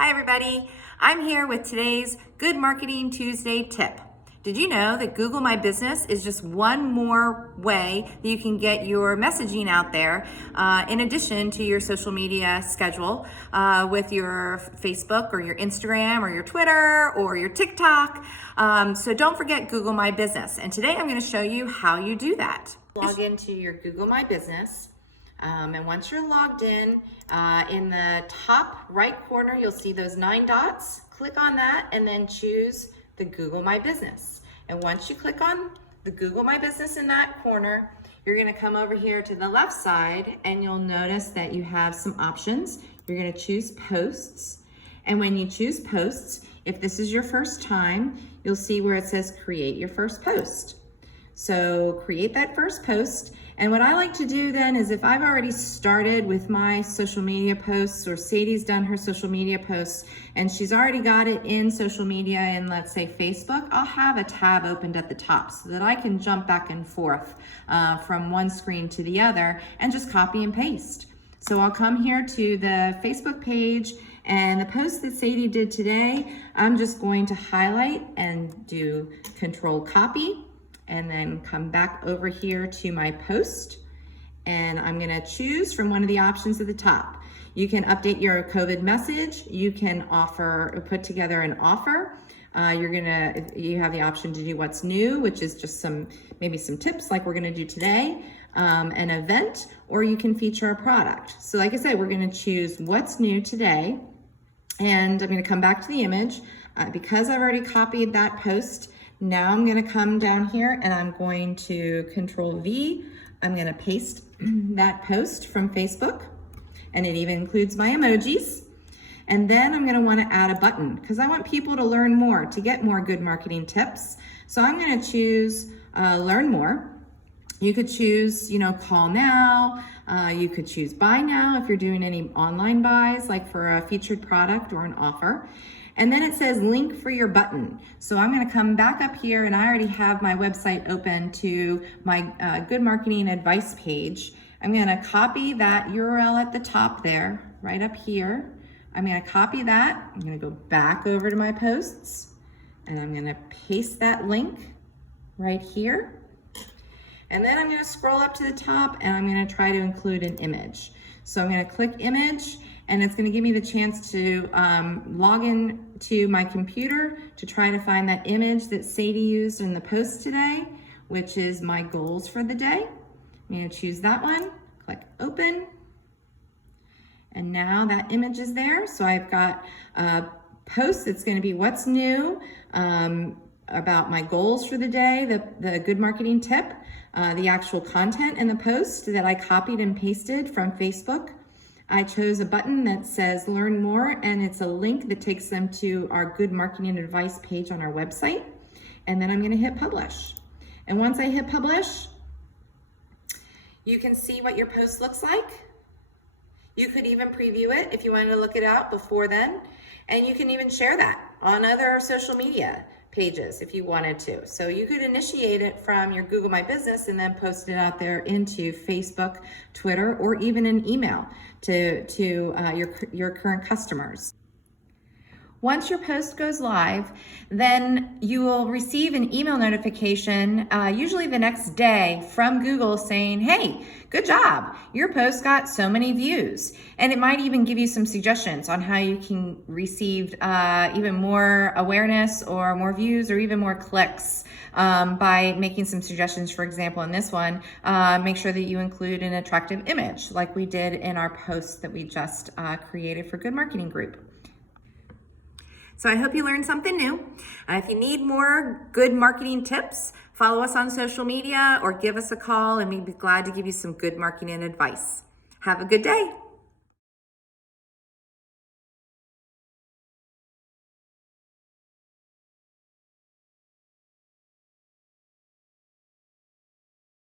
Hi everybody, I'm here with today's Good Marketing Tuesday tip. Did you know that Google My Business is just one more way that you can get your messaging out there in addition to your social media schedule with your Facebook or your Instagram or your Twitter or your TikTok. So don't forget Google My Business. And today I'm going to show you how you do that. Log into your Google My Business. And once you're logged in the top right corner, you'll see those 9 dots. Click on that and then choose the Google My Business. And once you click on the Google My Business in that corner, you're gonna come over here to the left side and you'll notice that you have some options. You're gonna choose posts. And when you choose posts, if this is your first time, you'll see where it says create your first post. So create that first post. And what I like to do then is if I've already started with my social media posts or Sadie's done her social media posts and she's already got it in social media in, let's say, Facebook, I'll have a tab opened at the top so that I can jump back and forth from one screen to the other and just copy and paste. So I'll come here to the Facebook page, and the post that Sadie did today, I'm just going to highlight and do Control Copy, and then come back over here to my post, and I'm gonna choose from one of the options at the top. You can update your COVID message, you can put together an offer, you have the option to do what's new, which is just maybe some tips like we're gonna do today, an event, or you can feature a product. So like I said, we're gonna choose what's new today, and I'm gonna come back to the image. Because I've already copied that post, now I'm gonna come down here and I'm going to Control V. I'm gonna paste that post from Facebook, and it even includes my emojis. And then I'm gonna wanna add a button because I want people to learn more, to get more good marketing tips. So I'm gonna choose Learn More. You could choose, call now. You could choose buy now if you're doing any online buys, like for a featured product or an offer. And then it says link for your button. So I'm gonna come back up here, and I already have my website open to my Good Marketing Advice page. I'm gonna copy that URL at the top there, right up here. I'm gonna copy that. I'm gonna go back over to my posts, and I'm gonna paste that link right here. And then I'm gonna scroll up to the top, and I'm gonna try to include an image. So I'm gonna click image, and it's gonna give me the chance to log in to my computer to try to find that image that Sadie used in the post today, which is my goals for the day. I'm gonna choose that one, click open, and now that image is there. So I've got a post that's gonna be what's new, about my goals for the day, the good marketing tip, the actual content in the post that I copied and pasted from Facebook. I chose a button that says Learn More, and it's a link that takes them to our Good Marketing Advice page on our website. And then I'm gonna hit publish. And once I hit publish, you can see what your post looks like. You could even preview it if you wanted to look it out before then. And you can even share that on other social media pages if you wanted to. So you could initiate it from your Google My Business and then post it out there into Facebook, Twitter, or even an email to your current customers. Once your post goes live, then you will receive an email notification, usually the next day, from Google saying, hey, good job, your post got so many views. And it might even give you some suggestions on how you can receive even more awareness or more views or even more clicks by making some suggestions. For example, in this one, make sure that you include an attractive image like we did in our post that we just created for Good Marketing Group. So I hope you learned something new. If you need more good marketing tips, follow us on social media or give us a call, and we'd be glad to give you some good marketing advice. Have a good day.